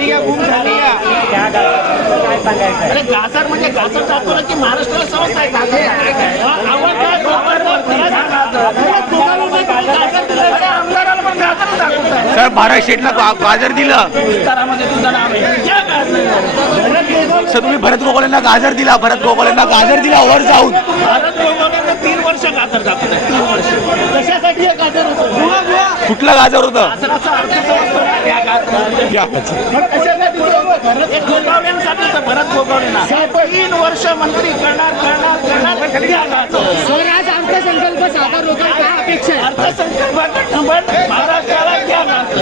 झाली का गुम झाली का? अरे गाजर म्हणजे गाजर टाकतो ना की महाराष्ट्राला समजताय आवाज काय आमदाराला पण गाजर दाखवताय. सर भारत शेटला गाजर दिलं विस्तारामध्ये तुझं नाव आहे क्या गाजर? सर, तुम्ही भरत गोगोलेंना गाजर दिला, भरत गोगोलेंना गाजर दिला वर जाऊन. भारत गोगावलेनं 3 वर्ष गाजर दाखवताय. 3 वर्ष कशासाठी हे गाजर होतं? कुठलं गाजर होतं? गाजराचा अर्थ समजतो ना त्या गाजर या. कशासाठी एक गोगावलेंसाठी तर भरत गोगावलेंना 3 वर्ष मंत्री करणार त्या गाजर. सर आज अर्थसंकल्प सादर होतोय, काय अपेक्षा आहे? अर्थसंकल्पात महाराष्ट्राला क्या गाजर?